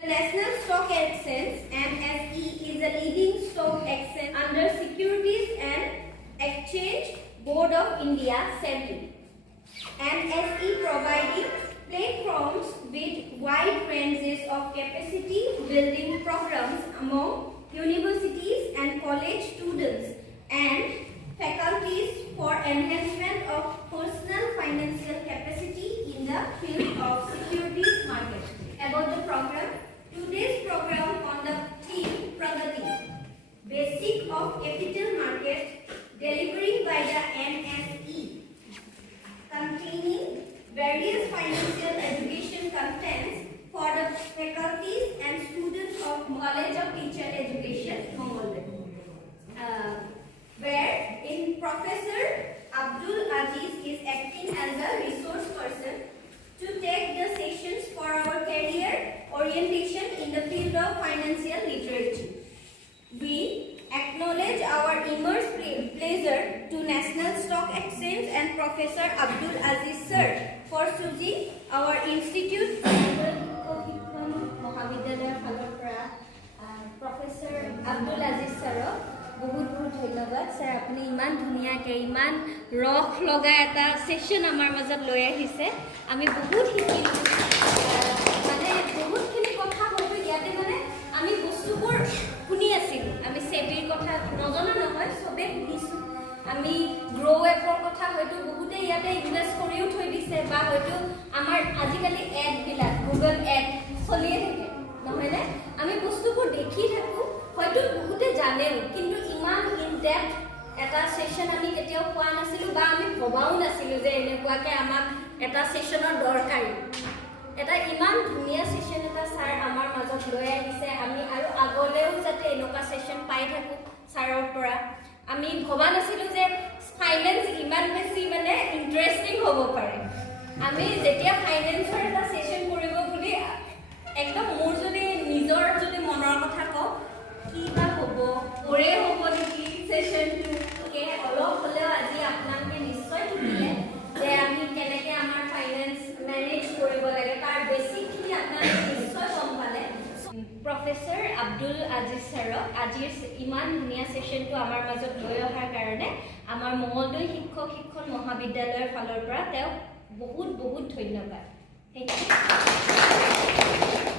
The National Stock Exchange (NSE) is a leading stock exchange under Securities and Exchange Board of India (SEBI). NSE providing platforms with wide ranges of capacity building programs among universities and college students and faculties for enhancement of personal financial capacity in the field of securities market. About the program, today's program on the theme Pragati, Basic of Capital Market, delivering by the NSE, containing various financial education contents for the faculties and students of College of Teacher Education, Mongolway. Where in Professor Abdul Aziz is acting as a resource person to take the sessions for our career orientation in the field of financial literature. We acknowledge our immense pleasure to National Stock Exchange and Professor Abdul Aziz Sir for choosing our institute. Professor Abdul Aziz Sir, বহুত বহুত ধন্যবাদ sir, আপনি ইমান ধুনিয়াকে ইমান ৰস লগা এটা session আমাৰ মাজত লৈ আহিছে। আমি বহুত শিকিলো, মানে বহুতখিনি কথা হয়তো ইয়াতে মানে আমি বস্তুবোৰ শুনি আছিলোঁ। আমি সেবিৰ কথা নজনা নহয়, চবে শুনিছোঁ। আমি গ্ৰো এপৰ কথা হয়তো বহুতে ইয়াতে ইনভেষ্ট কৰিও থৈ দিছে, বা হয়তো আমাৰ আজিকালি এডবিলাক গুগল এড চলিয়ে থাকে নহয়নে? আমি বস্তুবোৰ দেখি থাকোঁ, হয়তো বহুতে জানেও, কিন্তু ইমান ইন ডেপথ এটা সেশন আমি কেতিয়াও পোৱা নাছিলোঁ, বা আমি ভবাও নাছিলোঁ যে এনেকুৱাকৈ আমাক এটা সেশনৰ দৰকাৰী। এটা ইমান ধুনীয়া সেশন এটা ছাৰ আমাৰ মাজত লৈ আহিছে। আমি আৰু আগলৈও যাতে এনেকুৱা সেশন পাই থাকোঁ ছাৰৰ পৰা। আমি ভবা নাছিলোঁ যে ফাইনেন্স ইমান বেছি মানে ইণ্টাৰেষ্টিং হ'ব পাৰে। আমি যেতিয়া ফাইনেন্সৰ এটা সেশন কৰিব বুলি একদম মোৰ যদি নিজৰ যদি মনৰ কথা কওঁ, কি বা হ'ব, পৰে হ'ব নেকি সেশনটো, অলপ হ'লেও আজি আপোনালোকে নিশ্চয় শিকিলে যে আমি কেনেকৈ আমাৰ ফাইনেন্স মেনেজ কৰিব লাগে, তাৰ বেছিকখিনি আপোনালোকে নিশ্চয় গম পালে। প্ৰফেচৰ আব্দুল আজিজ ছাৰক আজিৰ ইমান ধুনীয়া সেশনটো আমাৰ মাজত লৈ অহাৰ কাৰণে আমাৰ মঙলদৈ শিক্ষক শিক্ষণ মহাবিদ্যালয়ৰ ফালৰ পৰা তেওঁক বহুত বহুত ধন্যবাদ। Thank U.